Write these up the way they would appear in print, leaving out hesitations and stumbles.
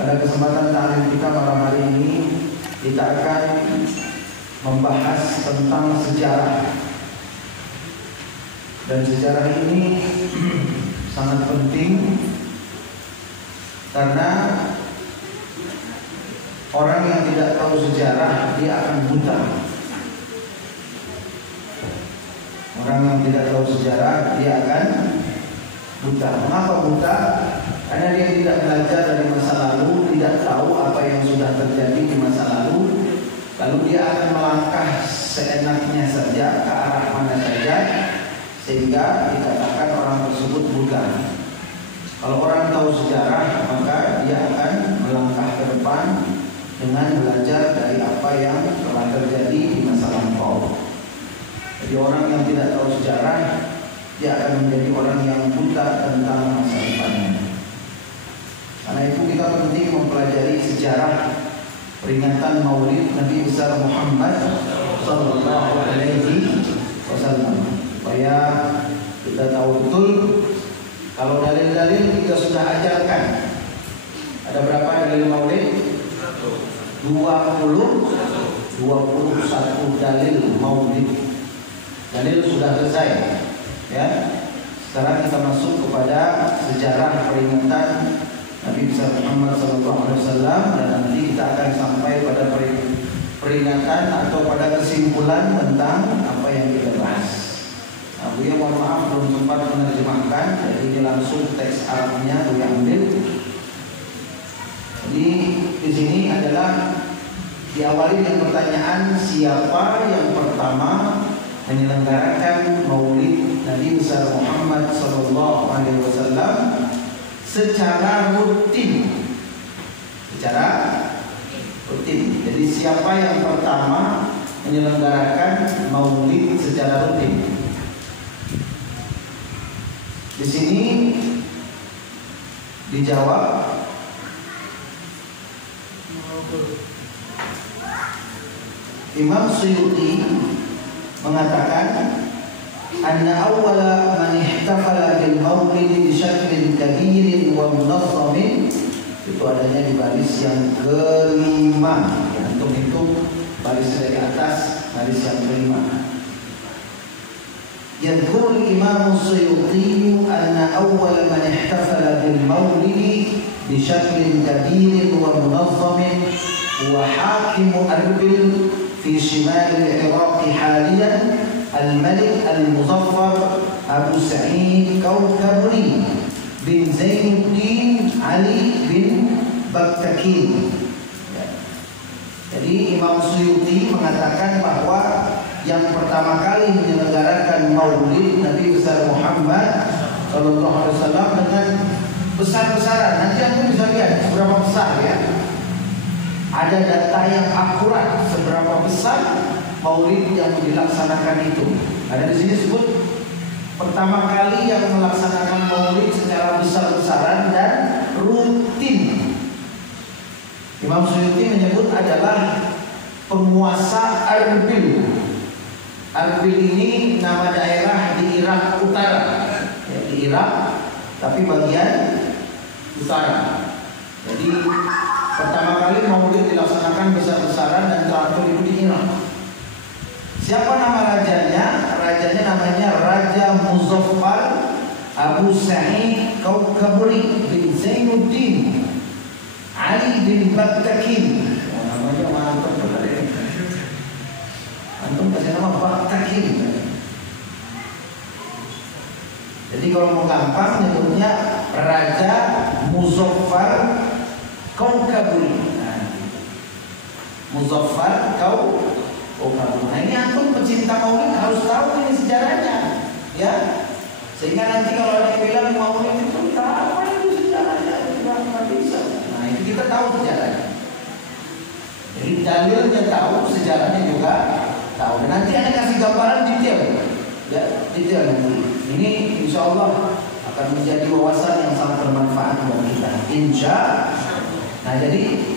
Pada kesempatan ta'lim kita malam hari ini, kita akan membahas tentang sejarah. Dan sejarah ini sangat penting karena orang yang tidak tahu sejarah dia akan buta. Orang yang tidak tahu sejarah dia akan buta. Mengapa buta? Karena dia tidak belajar dari masa lalu, tidak tahu apa yang sudah terjadi di masa lalu, lalu dia akan melangkah seenaknya saja ke arah mana saja, sehingga dikatakan orang tersebut buta. Kalau orang tahu sejarah, maka dia akan melangkah ke depan dengan belajar dari apa yang telah terjadi di masa lampau. Jadi orang yang tidak tahu sejarah, dia akan menjadi orang yang buta tentang masa depannya. Karena itu kita penting mempelajari sejarah peringatan Maulid Nabi besar Muhammad sallallahu alaihi wasallam. Supaya kita tahu betul kalau dalil-dalil kita sudah ajarkan. Ada berapa dalil Maulid? 21 dalil Maulid. Dalil sudah selesai. Ya. Sekarang kita masuk kepada sejarah peringatan Nabi besar Muhammad SAW, dan nanti kita akan sampai pada peringatan atau pada kesimpulan tentang apa yang kita bahas. Nah, Buya mohon maaf belum sempat menerjemahkan, jadi ini langsung teks Arabnya Buya ambil. Jadi di sini adalah diawali dengan pertanyaan siapa yang pertama menyelenggarakan Maulid Nabi besar Muhammad SAW secara rutin. Jadi siapa yang pertama menyelenggarakan Maulid secara rutin? Di sini dijawab Imam Suyuti mengatakan anna awwala man ihtafala bil maulid bi syaklin kabirin wa munazzamin, itu adanya di baris yang kelima. Ya, untuk itu baris dari atas, baris yang kelima. Yadhkur Imam Suyuti anna awwala man ihtafala bil maulid bi syaklin kabirin wa munazzamin wa hakim Arbil fi shimal al-Iraq haliyan Al-Malik Al-Muzaffar Abu Sa'id Kaukaburi bin Zainuddin Ali bin Baktakin. Jadi Imam Suyuti mengatakan bahwa yang pertama kali menyelenggarakan Maulid Nabi besar Muhammad SAW dengan besar-besaran. Nanti Anda bisa lihat seberapa besar ya. Ada data yang akurat seberapa besar Maulid yang dilaksanakan itu. Ada di sini sebut pertama kali yang melaksanakan Maulid secara besar-besaran dan rutin. Imam Suyuti menyebut adalah penguasa Arbil. Arbil ini nama daerah di Irak Utara, ya, di Irak, tapi bagian utara. Jadi pertama kali Maulid dilaksanakan besar-besaran dan teratur itu di Irak. Siapa nama rajanya? Rajanya namanya Raja Muzaffar Abu Sa'id Kaukaburi bin Zainuddin Ali bin Baktakin. Namanya mantap sekali. Antum kasih nama Baktakin. Jadi kalau mau gampang nyebutnya Raja Muzaffar Kaukaburi. Muzaffar Kaukaburi. Nah ini antum pecinta Maulid harus tahu ini sejarahnya, ya. Sehingga nanti kalau ada yang bilang Maulid itu apa itu sejarahnya, tidak bisa. Nah itu kita tahu sejarahnya. Jadi dalilnya tahu, sejarahnya juga tahu. Dan nanti ada kasih gambaran detail, ya, detail nanti. Ini insya Allah akan menjadi wawasan yang sangat bermanfaat buat kita. Insya. Nah jadi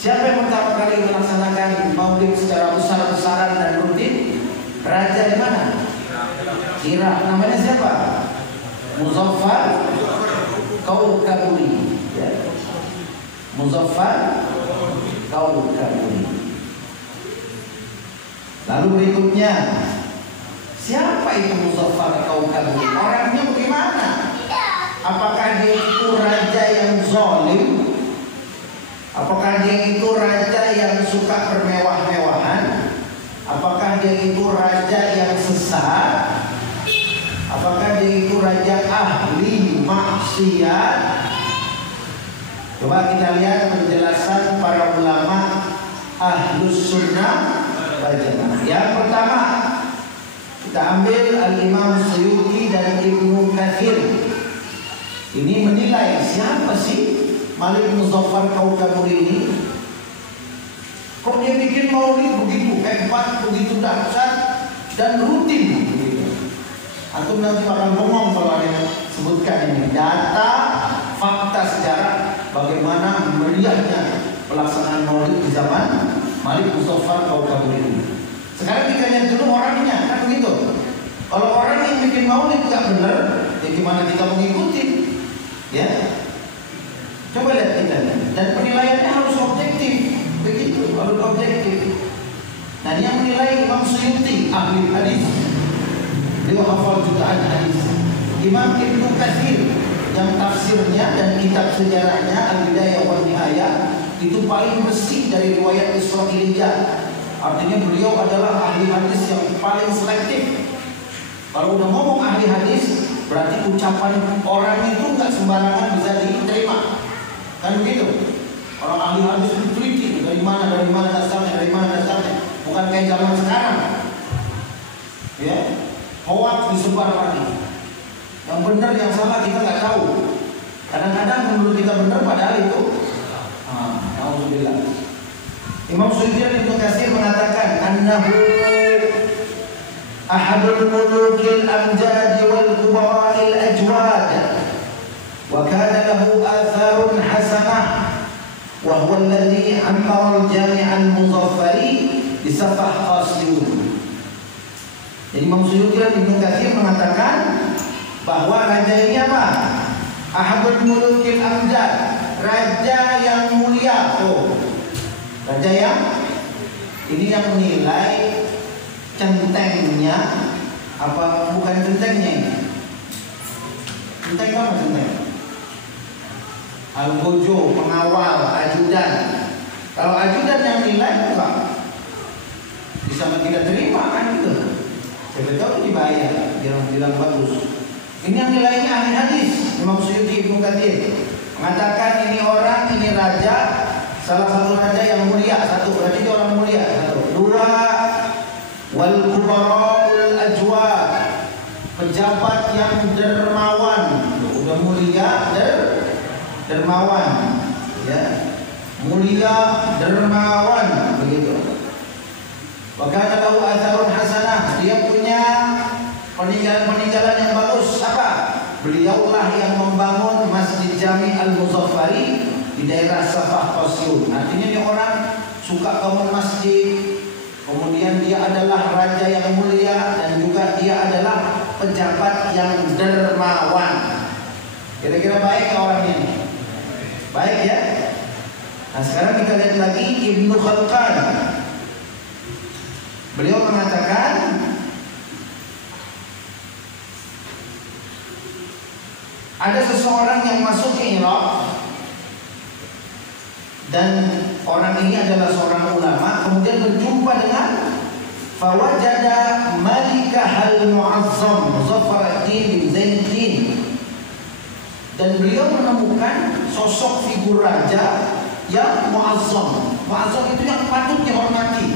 siapa yang pertama kali melaksanakan Maulid secara besar-besaran dan rutin? Raja di mana? Irak. Namanya siapa? Muzaffar Kaukaburi. Ya. Muzaffar Kaukaburi. Lalu berikutnya, siapa itu Muzaffar Kaukaburi? Orangnya bagaimana? Apakah dia itu raja yang zalim? Apakah dia itu raja yang suka bermewah-mewahan? Apakah dia itu raja yang sesat? Apakah dia itu raja ahli maksiat? Coba kita lihat penjelasan para ulama Ahlus Sunnah wal Jamaah. Yang pertama, kita ambil Al-Imam Suyuti dan Ibnu Katsir. Ini menilai siapa sih Malik Muzaffar Kaukaburi ini? Kok dia bikin maulid begitu hebat, begitu dahsyat dan rutin begitu. Antum nanti bakal ngomong kalau ada yang sebutkan ini data, fakta sejarah bagaimana meriahnya pelaksanaan maulid di zaman Malik Muzaffar Kaukaburi ini. Sekarang kita lihat dulu orangnya, kan begitu. Kalau orang yang bikin maulid nggak benar, ya gimana kita mengikuti? Ya, coba lihat kita, dan penilaiannya harus objektif, begitu, harus objektif. Dan yang menilai Imam Suyuti, ahli hadis, beliau hafal jutaan hadis. Imam Ibnu Katsir, yang tafsirnya dan kitab sejarahnya Al-Bidayah wan Nihayah itu paling bersih dari riwayat Israiliyah. Artinya beliau adalah ahli hadis yang paling selektif. Kalau udah ngomong ahli hadis, berarti ucapan orang itu nggak sembarangan bisa diterima, kan begitu? Orang ahli hadis itu teliti dari mana dasarnya, bukan kayak zaman sekarang. Ya, hoax disebar lagi. Yang benar yang salah kita nggak tahu. Kadang-kadang menurut kita benar padahal itu. Alhamdulillah. Imam Suyuti dan Ibnu Katsir mengatakan annahu ahadul mulukil amjad wal kubara'il ajwad wa kana lahu atharun hasanah wa huwa alladhi ammara al-jami' al-muzaffari bi safah qasyun. Jadi Imam Suyuti dan Ibnu Katsir mengatakan bahwa raja ini apa? Ahadul mulukil amjad, raja yang mulia. Raja yang ini yang menilai centengnya apa bukan centengnya ini? Centeng apa centeng? Algojo, pengawal, ajudan. Kalau ajudan yang nilai enggak bisa kita terima kan gitu. Siapa tahu dibayar, bilang bagus. Ini yang nilainya ahli hadis. Imam Suyuti Ibnu Katsir mengatakan ini orang, ini raja, salah satu raja yang mulia. Satu, berarti dia orang mulia. Satu, dua, wal kubara'ul ajwad, pejabat yang dermawan. Udah mulia, dermawan, ya, mulia, dermawan, begitu. Wakana lahu atharun hasanah, dia punya peninggalan yang bagus. Apa? Beliaulah yang membangun Masjid Jami' Al-Muzaffari di daerah Safah Qasyun. Artinya ini orang suka bangun masjid. Kemudian dia adalah raja yang mulia dan juga dia adalah pejabat yang dermawan. Kira-kira baik orang ini? Baik ya. Nah sekarang kita lihat lagi Ibnu Khalqan. Beliau mengatakan ada seseorang yang masuk ke Irak dan orang ini adalah seorang ulama, kemudian berjumpa dengan fawajada Malikah al-Mu'azzam Muzaffar ad-Din bin Zainuddin, dan beliau menemukan sosok figur raja yang muazzam. Muazzam itu yang patut dihormati.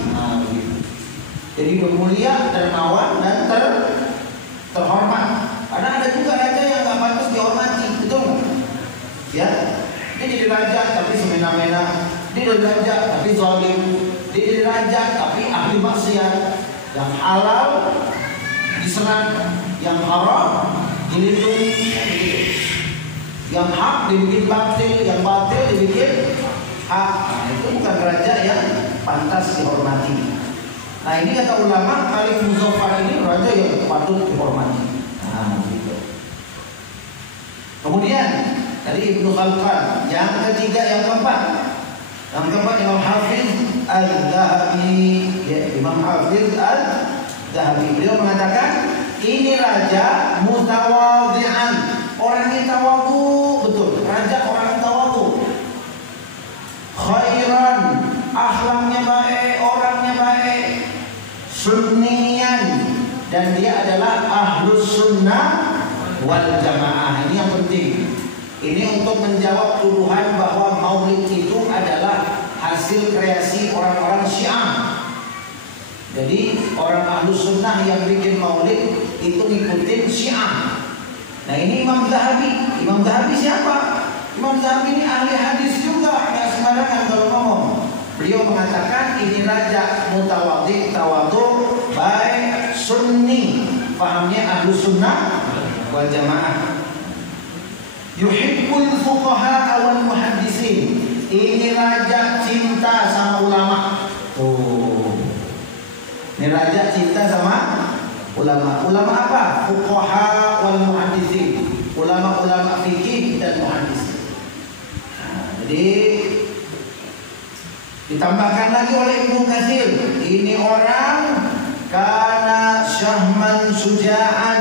Jadi dia mulia, dermawan dan terhormat. Karena ada juga raja yang nggak pantas dihormati, betul nggak? Ya, dia jadi raja tapi semena-mena, dia jadi raja tapi zalim, dia jadi raja tapi ahli maksiat. Yang halal diserang, yang haram dilindungi, yang hak dibikin batil, yang batil dibikin hak. Nah, itu bukan raja yang pantas dihormati. Nah ini kata ulama, Malik Muzaffar ini raja yang patut dihormati. Nah gitu. Kemudian dari Ibnu Khalqan, yang ketiga, yang keempat, Yang keempat Imam Hafiz Al-Dhahabi, ya, Imam Hafiz Al-Dhahabi, beliau mengatakan ini raja mutawadhi'an, orang yang tawadhu, betul, raja orang yang tawadhu. Khairan, akhlaknya baik, orangnya baik. Sunniyan, dan dia adalah ahlus sunnah wal jamaah. Ini yang penting. Ini untuk menjawab tuduhan bahwa maulid itu adalah hasil kreasi orang-orang Syiah. Jadi orang ahlus sunnah yang bikin maulid itu ngikutin Syiah. Nah ini Imam Dhahabi. Imam Dhahabi siapa? Imam Dhahabi ini ahli hadis juga, nggak sembarangan kalau ngomong. Beliau mengatakan ini raja mutawadhi, tawadhu, baik, sunni, pahamnya ahlus sunnah wal jamaah. Yuhibbul fuqaha wal muhaddisin. Ini raja cinta sama ulama. Oh. Ini raja cinta sama ulama. Ulama apa? Fuqaha wal muhaddisin. Ulama-ulama fikih dan muhaddis. Nah, jadi ditambahkan lagi oleh Ibnu Katsir, ini orang kana syahman sujaan,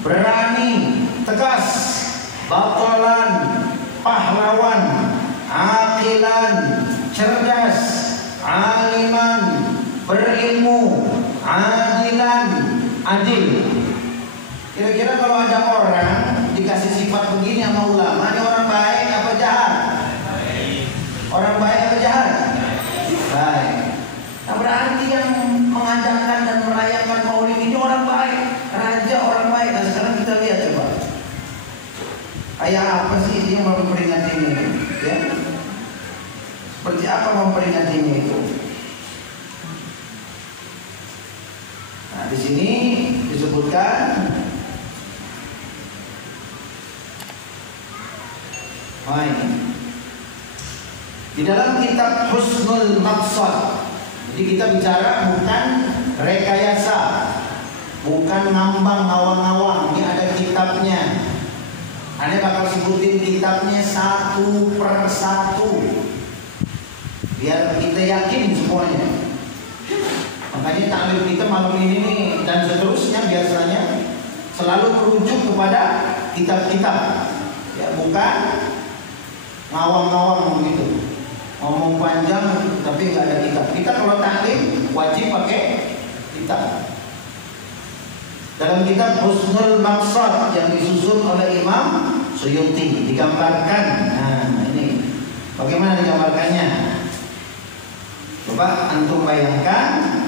berani, tegas, batalan, pahlawan, aqilan, cerdas, aliman, berilmu, adilan, adil. Kira-kira kalau ada orang dikasih sifat begini sama ulama, ini orang baik apa jahat? Orang baik apa jahat? Baik. Nah berarti yang mengadakan dan merayakan maulid ini orang baik, raja orang baik. Nah sekarang kita lihat coba, kayak apa sih dia memperingatinya itu? Ya? Seperti apa memperingatinya itu? Nah di sini disebutkan ini di dalam kitab Husnul Maqsad. Jadi kita bicara bukan rekayasa, bukan ngambang ngawang-ngawang. Ini ada kitabnya. Anda bakal sebutin kitabnya satu per satu, biar kita yakin semuanya. Makanya taklim kita malam ini nih dan seterusnya biasanya selalu merujuk kepada kitab-kitab, ya, bukan ngawang-ngawang begitu. Ngomong panjang tapi nggak ada kitab. Kita kalau taklim wajib pakai kitab. Dalam kitab Husnul Maqsad yang disusun oleh Imam Suyuti digambarkan. Nah ini bagaimana digambarkannya? Coba antum bayangkan.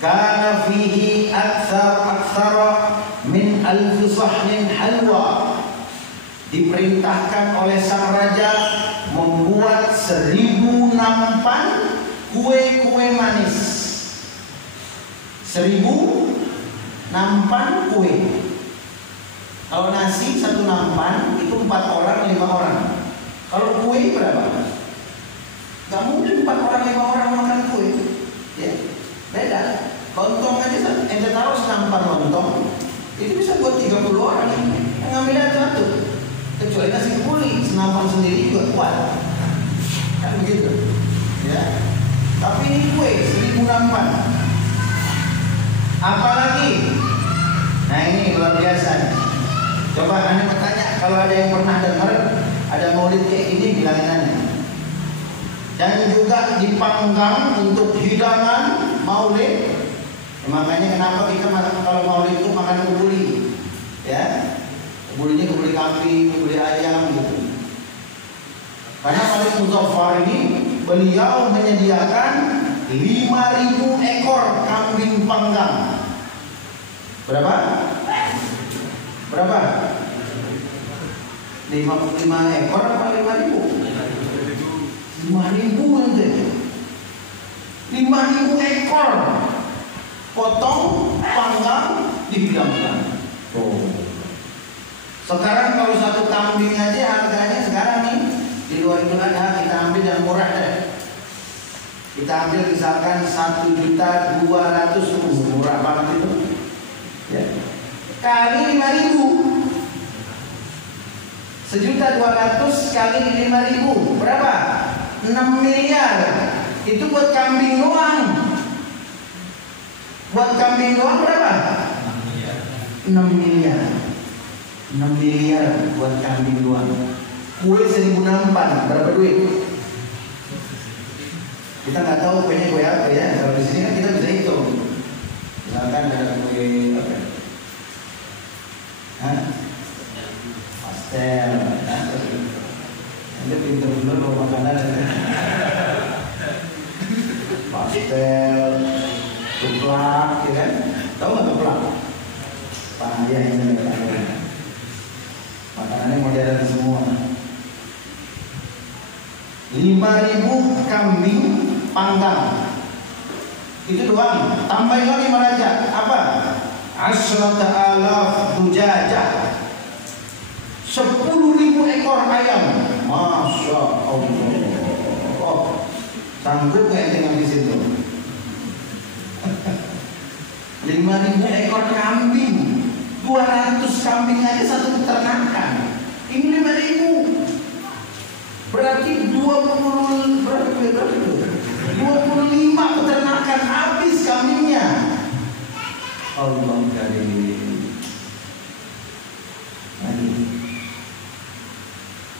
Kana fihi aktsara min alfi sahnin halwa. Diperintahkan oleh sang raja membuat 1000 nampan kue-kue manis. 1000 nampan kue. Kalau nasi satu nampan itu 4 orang 5 orang. Kalau kue berapa? Gak mungkin 4 orang 5 orang makan kue. Ya, beda. Lontong aja ente taruh senampan lontong itu bisa buat 30 orang. Ngambil satu. Kecuali nasi kebuli, senampan sendiri juga kuat. Kan begitu. Ya. Tapi ini kue 1000 nampan. Apalagi? Nah ini luar biasa. Coba Anda bertanya, kalau ada yang pernah dengar ada maulid kayak ini, bilangin Anda. Dan juga dipanggang untuk hidangan maulid. Makanya kenapa kita kalau maulid itu makan kebuli, ya? Kebulinya kebuli kambing, kebuli ayam gitu. Karena Malik Muzaffar ini beliau menyediakan 5.000 ekor kambing panggang. Berapa? Berapa? 5 ekor apa 5.000? 5.000 nanti. 5.000 ekor potong, panggang, dihidangkan. Oh. Sekarang kalau satu kambing aja harganya sekarang nih di luar Idul Adha kita ambil yang murah deh. Kita ambil misalkan 1.200.000, murah banget itu. Ya. Kali 5.000. 1.200.000 kali 5.000 berapa? 60 6 miliar. Itu buat kambing doang. Buat kambing doang berapa? 6 miliar. 6 miliar buat kambing doang. Kue 1064 berapa duit? Kita nggak tahu kuenya kue apa ya. Kalau di sini kan kita bisa hitung. Misalkan ada kue apa? Pastel. Anda pintar bener kalau makanan. Pastel, geplak, ya kan? Tahu nggak geplak? Pahaya ini makanannya modern semua. 5.000 kambing panggang. Itu doang. Tambahin lagi meraja. Apa? 10.000 dujajah. 10.000 ekor ayam. Masya Allah. Oh, sanggup nggak yang di situ? 5.000 ekor kambing. 200 kambing aja satu peternakan. Ini 5.000. Berarti 25 peternakan habis kambingnya. Allah karim.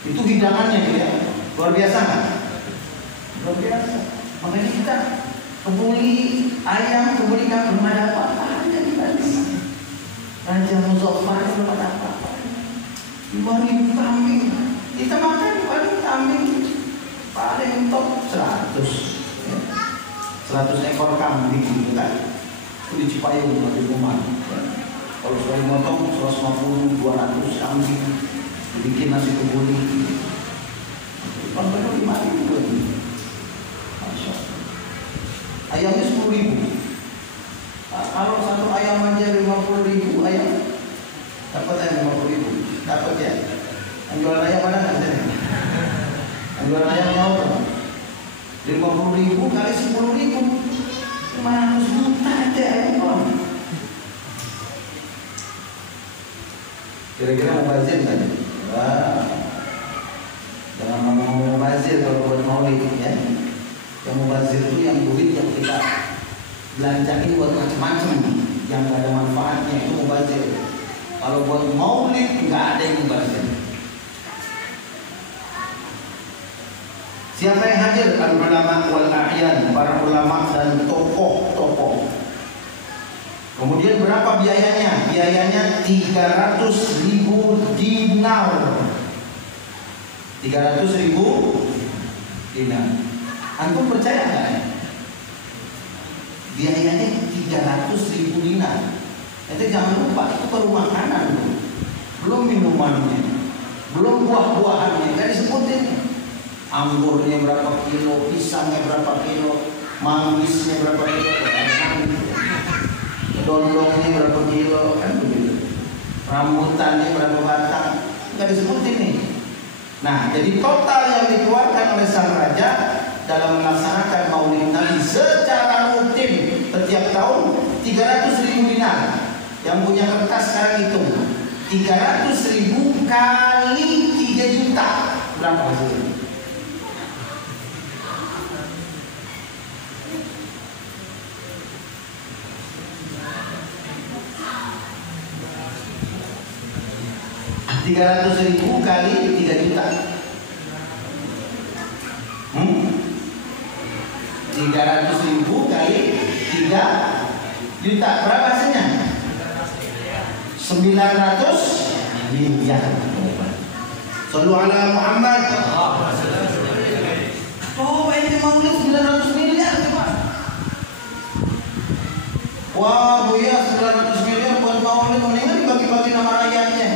Itu hidangannya ya. Luar biasa kan? Luar biasa. Makanya kita kebuli ayam, kebuli kambing, belum ada apa-apa di Bali. Raja Muzaffar belum ada apa-apa. 5.000 kambing. Kita makan paling kambing paling top 100 ya. 100 ekor kambing gitu kan. Itu di Cipayung di rumah ya. Kalau sekali motong 150, 200 kambing bikin nasi kebuli. Kalau 5.000 lagi. Masya Allah. Ayamnya 10.000. Kalau satu ayam aja 50.000 ayam dapat ayam 50.000. Dapat ya. Yang jualan ayam mana nggak ada? Yang jualan ayam berapa? 50.000 kali 10.000, 500 juta aja ayam. Kira-kira mau bazir nggak? Jangan mau bazir kalau buat maulid ya. Yang mau bazir itu yang duit yang kita belanjain buat macam-macam yang nggak ada manfaatnya, itu mau bazir. Kalau buat maulid nggak ada yang bazir. Siapa yang hadir? Al-ulama wal a'yan, para ulama dan tokoh-tokoh. Kemudian berapa biayanya? Biayanya 300.000 dinar. 300.000 dinar. Antum percaya nggak? Biayanya 300.000 dinar. Itu jangan lupa, itu baru makanan, belum minumannya, belum buah-buahannya. Kan disebutin anggurnya berapa kilo, pisangnya berapa kilo, manggisnya berapa kilo, dondongnya berapa kilo, kan begitu. Rambutannya berapa batang, nggak disebutin nih. Nah, jadi total yang dikeluarkan oleh sang raja dalam melaksanakan Maulid Nabi secara rutin setiap tahun 300.000 dinar. Yang punya kertas sekarang hitung 300.000 kali 3 juta berapa hasilnya? $300.000 kali 3 juta. 300.000 kali 3 juta berapa hasilnya? 900 miliar. Sallu ala Muhammad. Oh, ini maulid 900 miliar Pak. Wah, Buya 900 miliar buat maulid, mendingan dibagi-bagi nama rakyatnya.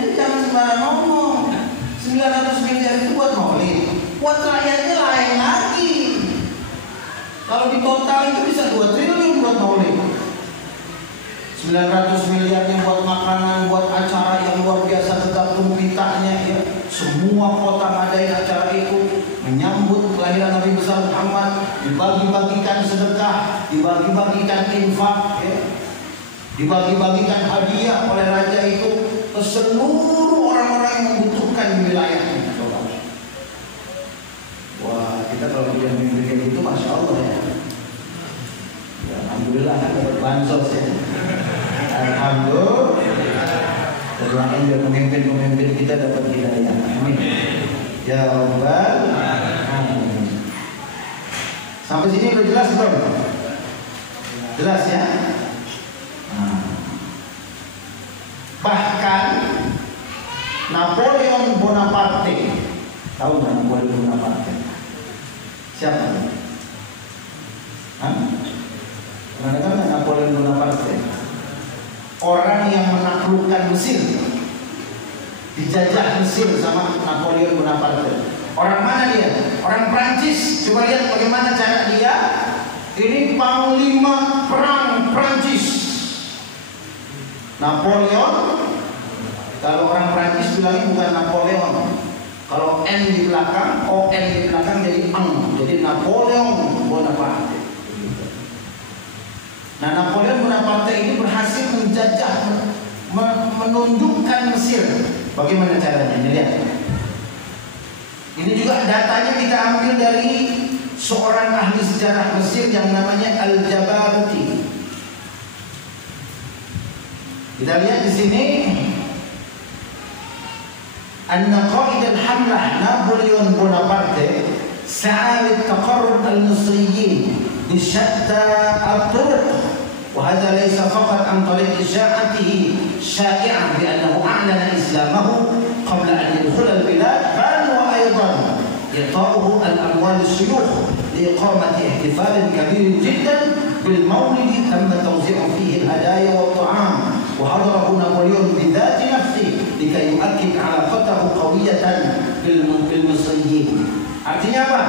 Itu jangan sembarang ngomong. 900 miliar itu buat maulid. Buat rakyatnya lain lagi. Kalau di total itu bisa 2 triliun buat maulid. 900 miliarnya buat makanan, buat acara yang luar biasa, tergantung mintanya ya. Semua kota ngadain acara itu menyambut kelahiran Nabi besar Muhammad, dibagi-bagikan sedekah, dibagi-bagikan infak ya. Dibagi-bagikan hadiah oleh raja itu ke seluruh orang-orang yang membutuhkan di wilayahnya. Wah, kita kalau punya mimpi kayak gitu, masya Allah ya. Ya, alhamdulillah kan dapat bansos ya. Alhamdulillah. Doain biar pemimpin-pemimpin kita dapat hidayah. Amin. Ya Rabbal Alamin. Sampai sini udah jelas belum? Jelas ya. Bahkan Napoleon Bonaparte, tahu nggak Napoleon Bonaparte? Siapa? Pernah dengar nggak Napoleon Bonaparte? Orang yang menaklukkan Mesir, dijajah Mesir sama Napoleon Bonaparte. Orang mana dia? Orang Prancis. Coba lihat bagaimana cara dia. Ini panglima perang Prancis. Napoleon. Kalau orang Prancis bilangnya bukan Napoleon. Kalau N di belakang, O N di belakang jadi Ang. Jadi Napoleon Bonaparte. Nah, Napoleon Bonaparte ini berhasil menjajah, menundukkan Mesir. Bagaimana caranya? Ini lihat. Ini juga datanya kita ambil dari seorang ahli sejarah Mesir yang namanya Al-Jabaruti. Kita lihat di sini. Anna qaid al-hamlah Napoleon Bonaparte sa'a lit-taqarrub al-Misriyin بشتى الطرق وهذا ليس فقط عن طريق إشاعته شائعا بأنه أعلن إسلامه قبل أن يدخل البلاد بل وأيضا إعطاؤه الأموال الشيوخ لإقامة احتفال كبير جدا بالمولد تم توزيع فيه الهدايا والطعام وحضره نابليون بذات نفسه لكي يؤكد علاقته قوية بالمصريين. Artinya apa?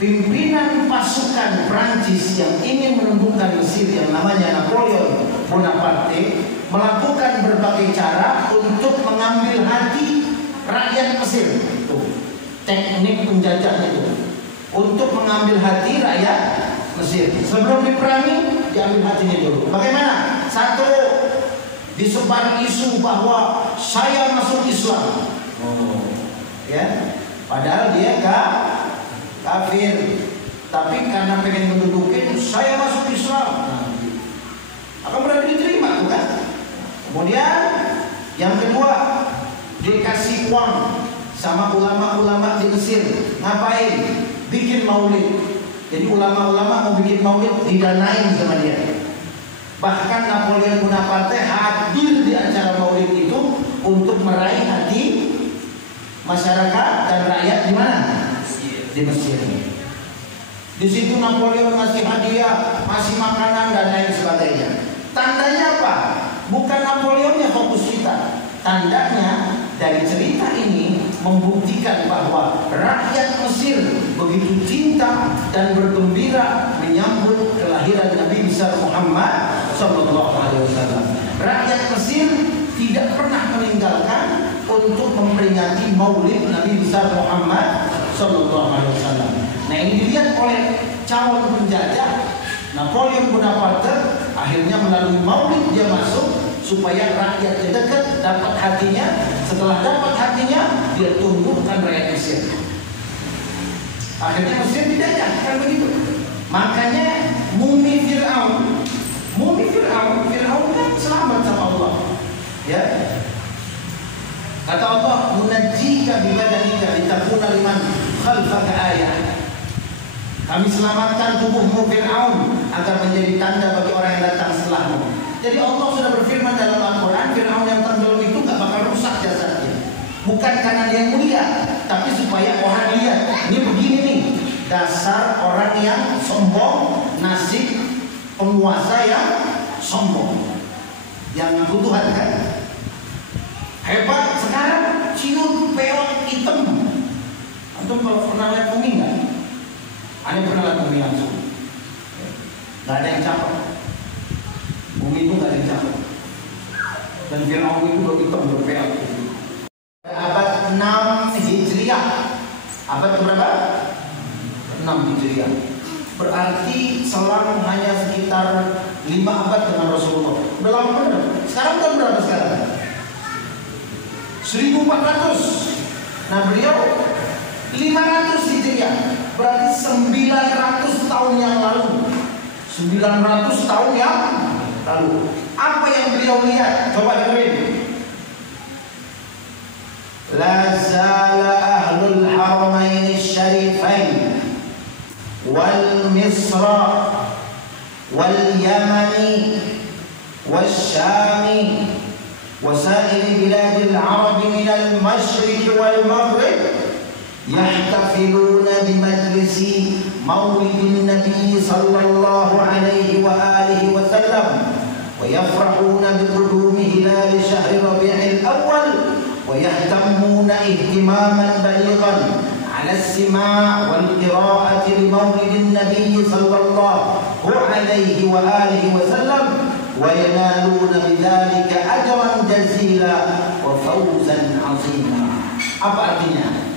Pimpinan pasukan Prancis yang ingin menundukkan Mesir yang namanya Napoleon Bonaparte melakukan berbagai cara untuk mengambil hati rakyat Mesir. Tuh, teknik penjajah itu untuk mengambil hati rakyat Mesir. Sebelum diperangi, diambil hatinya dulu. Bagaimana? Satu, disebar isu bahwa saya masuk Islam. Ya, padahal dia kafir, tapi karena pengen mendudukin saya masuk Islam, akan berarti diterima tuh kan. Kemudian yang kedua, dikasih uang sama ulama-ulama di Mesir. Ngapain? Bikin maulid. Jadi ulama-ulama mau bikin maulid didanain sama dia. Bahkan Napoleon Bonaparte hadir di acara maulid itu untuk meraih hati masyarakat dan rakyat di mana? Di Mesir. Di situ Napoleon ngasih hadiah, masih makanan dan lain sebagainya. Tandanya apa? Bukan Napoleon yang fokus kita. Tandanya dari cerita ini membuktikan bahwa rakyat Mesir begitu cinta dan bergembira menyambut kelahiran Nabi besar Muhammad Sallallahu Alaihi Wasallam. Rakyat Mesir tidak pernah meninggalkan untuk memperingati Maulid Nabi besar Muhammad Sallallahu Alaihi Wasallam. Nah, ini dilihat oleh calon penjajah Napoleon Bonaparte. Akhirnya melalui Maulid dia masuk supaya rakyat dekat dapat hatinya. Setelah dapat hatinya, dia tundukkan rakyat Mesir. Akhirnya Mesir dijajah, kan begitu. Makanya mumi Fir'aun kan selamat sama Allah. Ya. Kata Allah, "Munajjika bi badanika litakuna liman khalfaka ayah." Kami selamatkan tubuhmu Fir'aun agar menjadi tanda bagi orang yang datang setelahmu. Jadi Allah sudah berfirman dalam Al-Quran, Fir'aun yang tenggelam itu gak bakal rusak jasadnya. Bukan karena dia mulia, tapi supaya orang lihat, ini begini nih, dasar orang yang sombong, nasib penguasa yang sombong, yang ngaku Tuhan kan. Hebat. Sekarang cium peot hitam. Antum kalau pernah lihat mumi nggak? Anda pernah lihat mumi langsung? Nggak ada yang cakep. Mumi itu nggak ada yang cakep. Dan Fir'aun itu hitam berpeot. Abad 6 Hijriah. Abad berapa? 6 Hijriah. Berarti selang hanya sekitar 5 abad dengan Rasulullah. Udah lama benar. Sekarang tahun berapa sekarang? 1400. Nah, beliau 500 Hijriah. 900 tahun yang lalu. Apa yang beliau lihat? Coba dengerin. La zala ahlul haramain syarifain wal misra wal yamani wal syami wa sa'ir biladil arab min al masyriq wal maghrib yahtafiluna bi majlisi maulidin nabi sallallahu alaihi wa alihi wa sallam wa yafrahuna bi qudumi hilal syahr rabi'il awal wa yahtamuna ihtimaman balighan ala as-sima' wal qira'ati li maulidin nabi sallallahu alaihi wa alihi wa sallam wa yanaluna bidzalika ajran jazila wa fawzan 'azima. Apa artinya?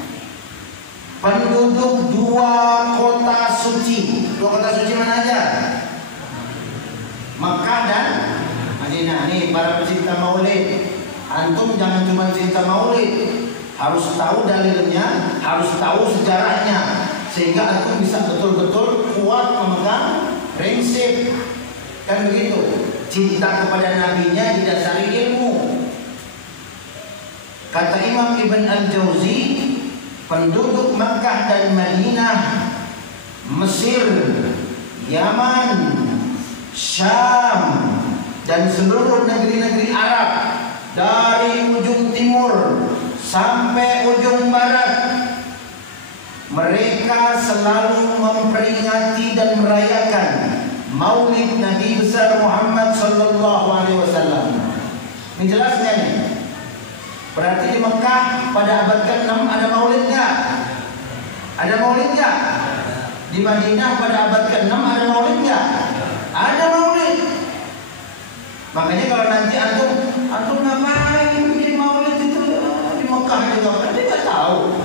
Penduduk dua kota suci. Dua kota suci mana aja? Makkah dan Madinah. Nih para pecinta maulid, antum jangan cuma cinta maulid, harus tahu dalilnya, harus tahu sejarahnya, sehingga antum bisa betul-betul kuat memegang prinsip. Kan begitu. Cinta kepada nabinya didasari ilmu. Kata Imam Ibn Al-Jauzi, penduduk Makkah dan Madinah, Mesir, Yaman, Syam, dan seluruh negeri-negeri Arab dari ujung timur sampai ujung barat, mereka selalu memperingati dan merayakan Maulid Nabi besar Muhammad sallallahu alaihi wasallam. Ini jelasnya nih. Berarti di Mekah pada abad ke-6 ada maulid nggak? Ada maulid nggak? Di Madinah pada abad ke-6 ada maulid nggak? Ada maulid. Makanya kalau nanti antum ngapain bikin maulid itu di Mekah juga? Nanti nggak tahu.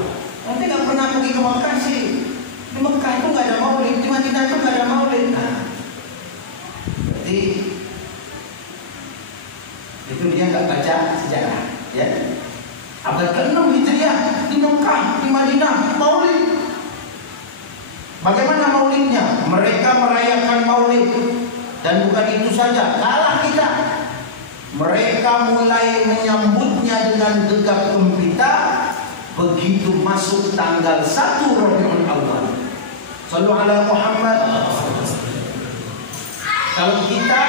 Nanti nggak pernah pergi ke Mekah sih. Di Mekah itu nggak ada maulid, di Madinah itu nggak ada maulid. Nah, berarti itu dia nggak baca sejarah, ya. Abad ke-6 Hijriah di Mekah, di Madinah, maulid. Bagaimana maulidnya? Mereka merayakan maulid. Dan bukan itu saja, kalah kita. Mereka mulai menyambutnya dengan gegap gempita begitu masuk tanggal 1 Rabiul Awal. Shallu ala Muhammad. Kalau kita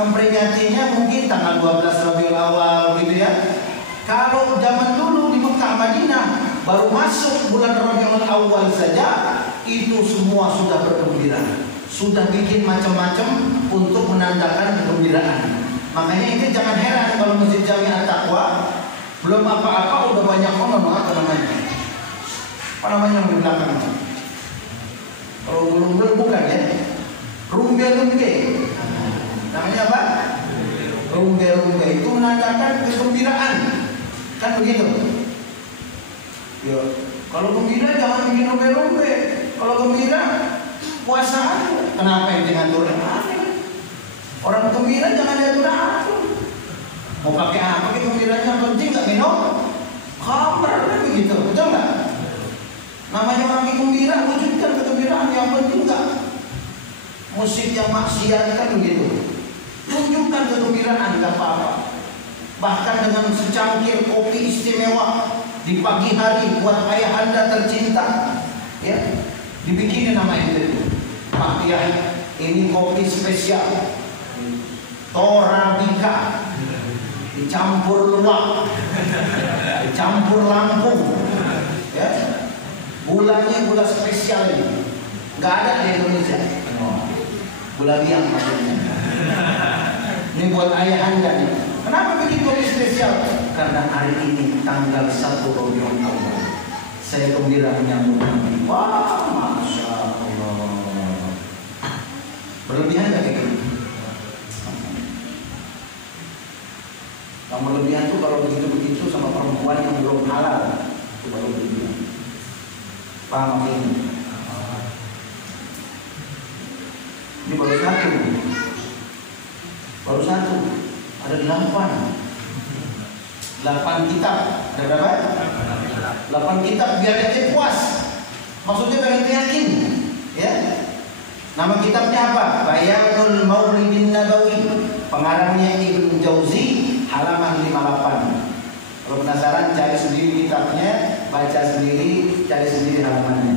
memperingatinya mungkin tanggal 12 Rabiul Awal gitu ya. Kalau zaman dulu di Mekah Madinah baru masuk bulan Rabiul Awal saja itu semua sudah bergembira, sudah bikin macam-macam untuk menandakan kegembiraan. Makanya itu jangan heran kalau Masjid Jami At-Taqwa belum apa-apa udah banyak orang apa namanya di belakang. Kalau belum bukan ya, rumbe. Namanya apa? Rumbe itu menandakan kegembiraan. Kan begitu. Ya, kalau gembira jangan bikin rumbe. Kalau gembira puasa. Kenapa yang diatur? Orang gembira jangan diatur. Mau pakai apa? Pakai gembiranya penting nggak minum khamr kan begitu, betul nggak? Namanya orang gembira, wujudkan kegembiraan yang penting nggak musik yang maksiat kan begitu. Tunjukkan kegembiraan nggak apa-apa. Bahkan dengan secangkir kopi istimewa di pagi hari buat ayahanda tercinta, ya, dibikinin nama itu. Pak ya, ini kopi spesial Torabika, dicampur luwak, dicampur Lampung, ya, gulanya gula spesial ini, nggak ada di Indonesia. Gula biang maksudnya. Ini buat ayahanda nih. Kenapa bikin kopi spesial? Karena hari ini tanggal 1 Rabiul Awal. Saya gembira menyambut Nabi. Wah, Masya Allah. Berlebihan gak kayak gitu? Yang berlebihan tuh kalau begitu-begitu sama perempuan yang belum halal, itu baru berlebihan. Paham ini? Ini baru satu. Baru satu. Ada 8 kitab. Ada berapa? 8 kitab biar ente puas. Maksudnya biar ente yakin, ya. Nama kitabnya apa? Bayanul Maulidin Nabawi. Pengarangnya Ibnu Jauzi, halaman 58. Kalau penasaran cari sendiri kitabnya, baca sendiri, cari sendiri halamannya.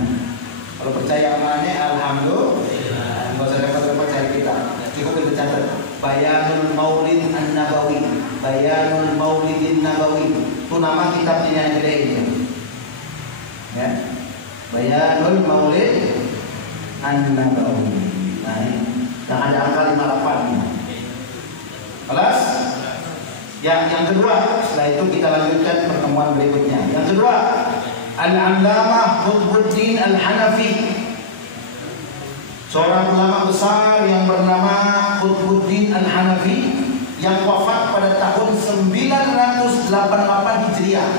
Kalau percaya halamannya, alhamdulillah. Enggak usah repot-repot cari kitab. Cukup itu catat. Bayanul Maulid An-Nabawi. Bayanul Maulidin Nabawi. Itu nama kitabnya yang gede ini. Ya. Bayanul Maulid An-Nabawi. Nah, yang ada angka 58. Kelas? Ya, yang kedua, setelah itu kita lanjutkan pertemuan berikutnya. Yang kedua, Al-Allamah Qutbuddin Al-Hanafi. Seorang ulama besar yang bernama Qutbuddin Al-Hanafi yang wafat pada tahun 988 Hijriah.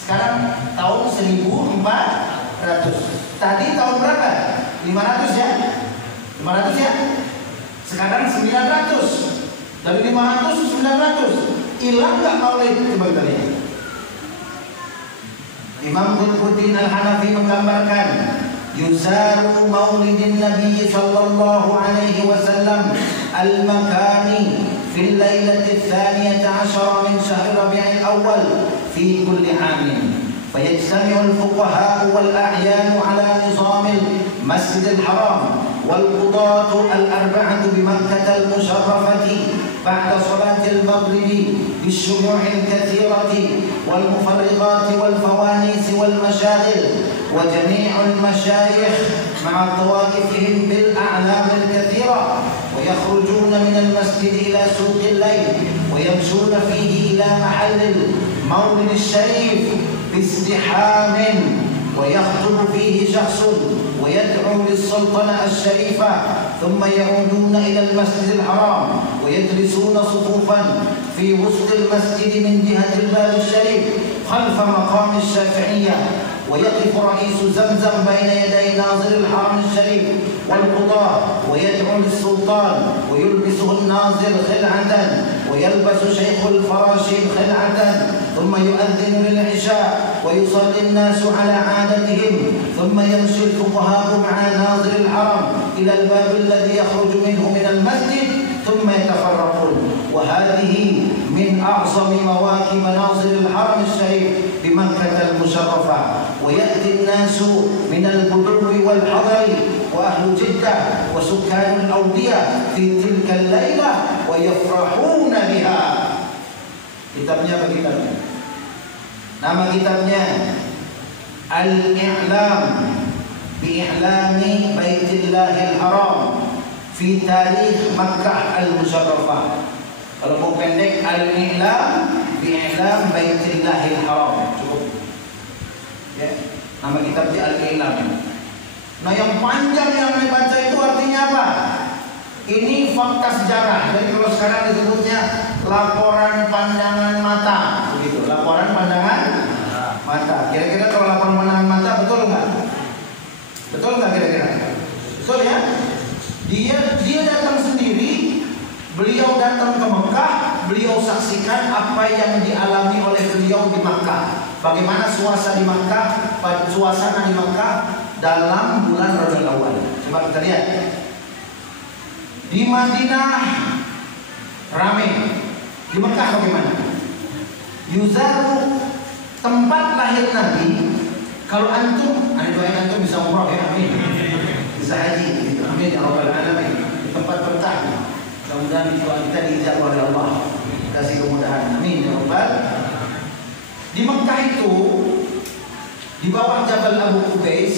Sekarang tahun 1400. Tadi tahun berapa? 500 ya? 500 ya? Sekarang 900. Dari 500 ke 900. Hilang nggak maulid? Coba kita lihat. Imam Qutbuddin Al-Hanafi menggambarkan yuzaru maulidin Nabi sallallahu alaihi wasallam al-makani fil lailati tsaniyata 'ashara min syahr Rabi'il Awwal fi kulli 'amin. فيجتمع الفقهاء والأعيان على نظام المسجد الحرام والقضاة الأربعة بمكة المشرفة بعد صلاة المغرب بالشموع الكثيرة والمفرقات والفوانيس والمشاغل وجميع المشايخ مع طوائفهم بالأعلام الكثيرة ويخرجون من المسجد إلى سوق الليل ويمشون فيه إلى محل المولد الشريف بازدحام ويخطب فيه شخص ويدعو للسلطنة الشريفة ثم يعودون إلى المسجد الحرام ويجلسون صفوفا في وسط المسجد من جهة الباب الشريف خلف مقام الشافعية ويقف رئيس زمزم بين يدي ناظر الحرم الشريف والقضاة ويدعو للسلطان ويلبسه الناظر خلعة ويلبس شيخ الفراش خلعة ثم يؤذن للعشاء ويصلي الناس على عادتهم ثم يمشي الفقهاء مع ناظر الحرم إلى الباب الذي يخرج منه من المسجد ثم يتفرقون وهذه من أعظم مواكب مناظر الحرم الشريف بمكة المشرفة ويأتي الناس من البدو والحضر وأهل جدة وسكان الأودية في تلك الليلة ويفرحون بها. Kitabnya apa kitabnya? Nama kitabnya Al-I'lam bi-i'lami Baitillahil Haram fi tarikh Makkah al-Musharrafah. Kalau mau pendek, Al-I'lam bi-i'lam Baitillahil Haram. Cukup. Ya. Nama kitabnya Al-I'lam. Nah, yang panjang yang dibaca itu artinya apa? Ini fakta sejarah. Jadi kalau sekarang disebutnya laporan pandangan mata, begitu. Laporan pandangan mata. Kira-kira kalau laporan pandangan mata betul nggak? Betul nggak kira-kira? Betul ya? Dia datang sendiri. Beliau datang ke Mekah. Beliau saksikan apa yang dialami oleh beliau di Mekah. Bagaimana suasana di Mekah dalam bulan Rabiul Awal. Coba kita lihat. Di Madinah ramai. Di Mekah bagaimana? Yuzaru, tempat lahir Nabi. Kalau antum, ada doain antum bisa umrah ya, amin. Bisa haji, gitu. Amin ya rabbal alamin. Di tempat berkah. Mudah-mudahan doa kita diijabah oleh Allah. Kasih kemudahan, amin ya rabbal. Di Mekah itu, di bawah Jabal Abu Qubais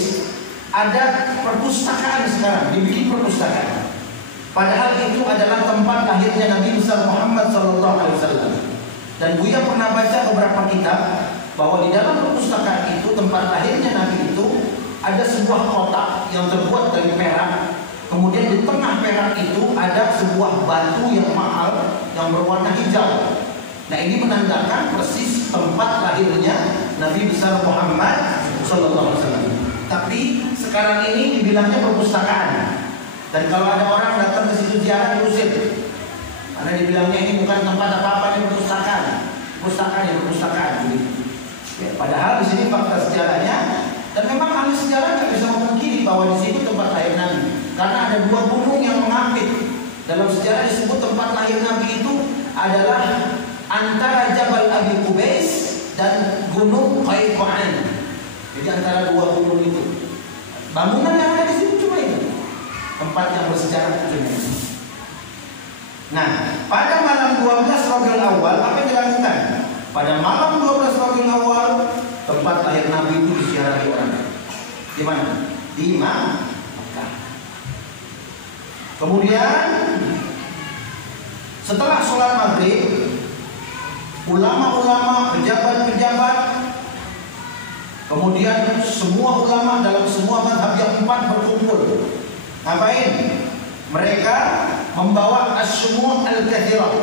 ada perpustakaan sekarang, dibikin perpustakaan. Padahal itu adalah tempat lahirnya Nabi besar Muhammad SAW. Dan Buya pernah baca beberapa kitab bahwa di dalam perpustakaan itu tempat lahirnya Nabi itu ada sebuah kotak yang terbuat dari perak. Kemudian di tengah perak itu ada sebuah batu yang mahal yang berwarna hijau. Nah, ini menandakan persis tempat lahirnya Nabi besar Muhammad SAW. Tapi sekarang ini dibilangnya perpustakaan. Dan kalau ada orang datang ke situ ziarah diusir. Karena dibilangnya ini bukan tempat apa-apa, ini perpustakaan. Perpustakaan. Ya, padahal di sini fakta sejarahnya, dan memang ahli sejarah nggak bisa memungkiri bahwa di situ tempat lahir Nabi. karena ada dua gunung yang mengapit. Dalam sejarah disebut tempat lahir Nabi itu adalah antara Jabal Abi Qubais dan Gunung Qaiqaan. Jadi antara dua gunung itu. Bangunan yang ada di situ cuma itu. Tempat yang bersejarah cuma itu. Nah, pada malam 12 Rabiul Awal apa yang dilakukan? Pada malam 12 Rabiul Awal tempat lahir Nabi itu disiarahi orang. Di mana? Di Makkah. Kemudian setelah sholat maghrib, ulama-ulama, pejabat-pejabat, kemudian semua ulama dalam semua mazhab yang 4 berkumpul. Ngapain? Mereka membawa as-syumu' al-kathirah,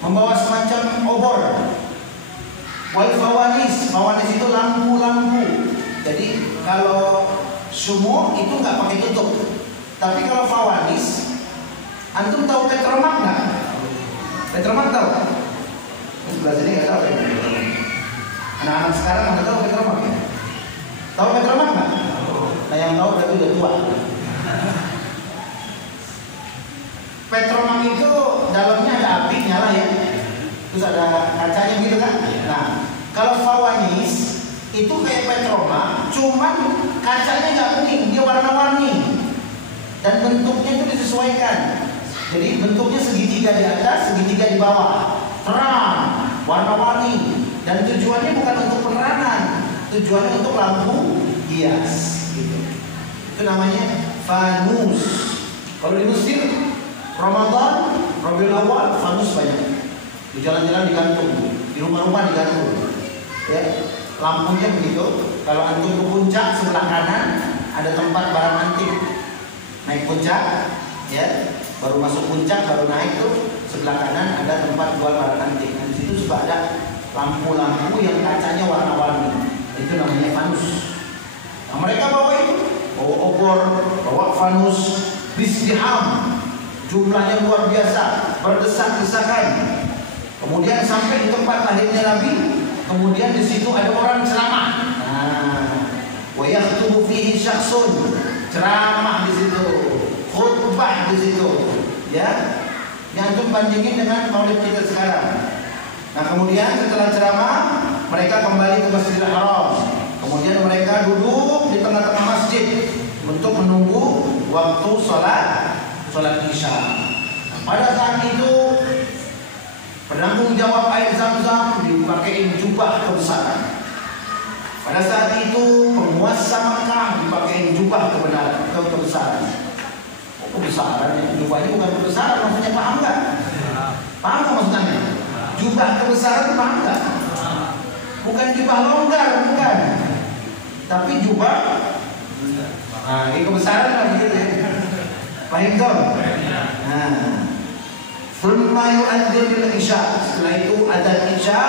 membawa semacam obor. Wal fawanis, fawanis itu lampu-lampu. Jadi kalau syumu' itu nggak pakai tutup. Tapi kalau fawanis, antum tahu petromak nggak? Petromak tahu? Sebelah sini nggak tahu ya. Anak-anak sekarang nggak tahu petromak ya? Tahu petromak nggak? Nah yang tahu berarti udah tua. Petromak itu dalamnya ada api nyala ya, terus ada kacanya gitu kan. Nah kalau fawanis itu kayak petromak, cuman kacanya nggak kuning, dia warna-warni dan bentuknya itu disesuaikan. Jadi bentuknya segitiga di atas, segitiga di bawah, terang, warna-warni, dan tujuannya bukan untuk penerangan, tujuannya untuk lampu hias. Gitu. Itu namanya fanus. Kalau di Mesir Ramadan, Rabiul Awal, fanus banyak. Di jalan-jalan digantung, di rumah-rumah digantung. Ya, lampunya begitu. Kalau antum ke puncak sebelah kanan ada tempat barang antik. Naik puncak, ya, baru masuk puncak, baru naik tuh sebelah kanan ada tempat jual barang antik. Di situ juga ada lampu-lampu yang kacanya warna-warni. Itu namanya fanus. Nah, mereka bawa itu, bawa obor, bawa fanus, bisdiham. Jumlahnya luar biasa, berdesak-desakan. Kemudian sampai di tempat lahirnya Nabi, kemudian di situ ada orang ceramah. Wa yaktubu fihi syakhsun, ceramah di situ, khutbah di situ, ya. Yang antum bandingin dengan maulid kita sekarang. Nah, kemudian setelah ceramah, mereka kembali ke Masjidil Haram. Kemudian mereka duduk di tengah-tengah masjid untuk menunggu waktu sholat Isya. Nah, pada saat itu penanggung jawab air Zam-Zam dipakai jubah kebesaran. Pada saat itu penguasa Makkah dipakai jubah kebesaran. Oh, kebesaran ya, jubahnya bukan kebesaran, maksudnya paham nggak? Paham nggak maksudnya? Jubah kebesaran paham nggak? Bukan jubah longgar, bukan. Tapi jubah, nah ini kebesaran lah gitu ya. Paham dong? Nah, thumma yu'adzzinul isya. Setelah itu adzan isya,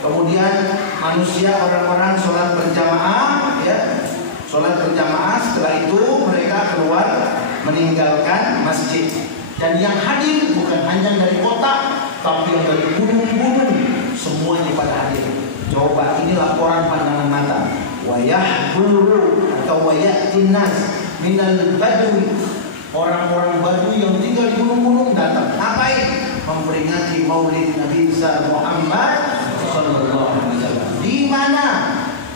kemudian manusia orang-orang sholat berjamaah, ya, sholat berjamaah. Setelah itu mereka keluar meninggalkan masjid. Dan yang hadir bukan hanya dari kota, tapi yang dari gunung-gunung, semuanya pada hadir. Coba ini laporan pandangan mata. Wayahduru atau wayatinas minal badui. Orang-orang Badui yang tinggal di gunung-gunung datang. Ngapain? Memperingati Maulid Nabi besar Muhammad sallallahu alaihi wasallam. Di mana?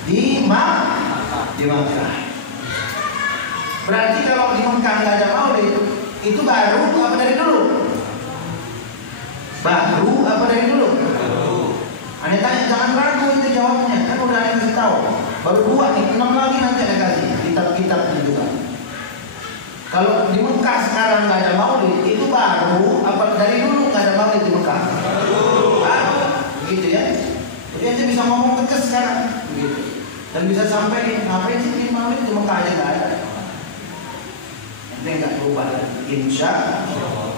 Di Makkah. Berarti kalau di Makkah nggak ada Maulid, itu baru apa dari dulu? Baru apa dari dulu? Anda tanya, jangan ragu itu jawabnya. Kan udah ada yang kasih tahu. Baru 2 nih, 6 lagi nanti ada kasih kitab-kitabnya juga. Kalau di Mekah sekarang nggak ada maulid, itu baru apa dari dulu nggak ada maulid di Mekah? Baru, begitu ya. Jadi anda bisa ngomong tegas sekarang, begitu. Dan bisa sampai ngapain sih di maulid di Mekah aja nggak ada. Nanti nggak berubah, insya Allah.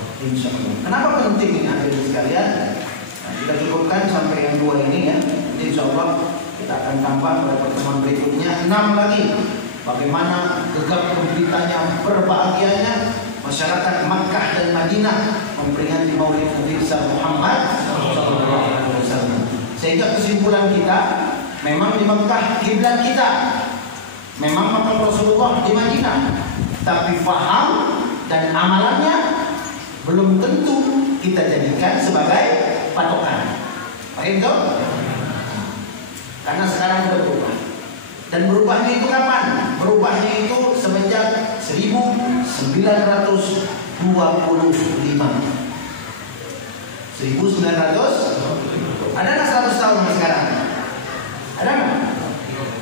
Kenapa penting ini hadirin sekalian? Nah, kita cukupkan sampai yang 2 ini ya. Nanti insya Allah kita akan tambah pada pertemuan berikutnya 6 lagi. Bagaimana gegap gempitanya, berbahagianya masyarakat Makkah dan Madinah memperingati Maulid Nabi besar Muhammad SAW. Sehingga kesimpulan kita, memang di Makkah kiblat kita, memang makam Rasulullah di Madinah, tapi faham dan amalannya belum tentu kita jadikan sebagai patokan. Paham toh? Karena sekarang sudah berubah. Dan berubahnya itu kapan? Berubahnya itu semenjak 1925. 1900. Ada nggak 100 tahun sekarang? Ada nggak?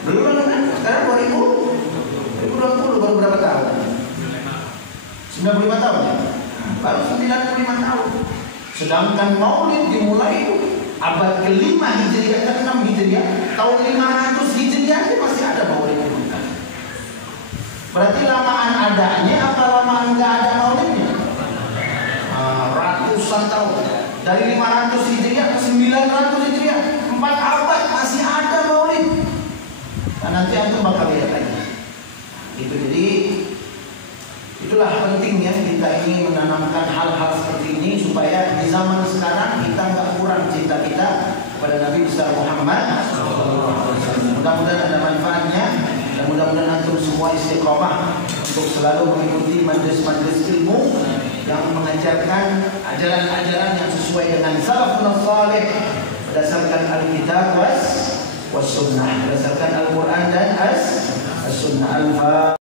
Belum kan? Sekarang 2020 baru berapa tahun? 95 tahun ya? Baru 95 tahun. Sedangkan Maulid dimulai abad ke-5 Hijriah, ke-6 Hijriah, tahun 500 Hijriah masih ada Maulid di Mekah. Berarti lamaan adanya apa lamaan nggak ada Maulidnya? Ratusan tahun. Dari 500 Hijriah ke 900 Hijriah, 4 abad masih ada Maulid. Nah, nanti antum bakal lihat lagi. Itu jadi itulah pentingnya kita ini menanamkan hal-hal seperti ini supaya di zaman sekarang kita nggak kurang cinta kita kepada Nabi besar Muhammad. Mudah-mudahan ada manfaatnya dan mudah-mudahan antum semua istiqomah untuk selalu mengikuti majelis-majelis ilmu yang mengajarkan ajaran-ajaran yang sesuai dengan salafun saleh berdasarkan Alkitab was sunnah, berdasarkan Al-Quran dan as-sunnah.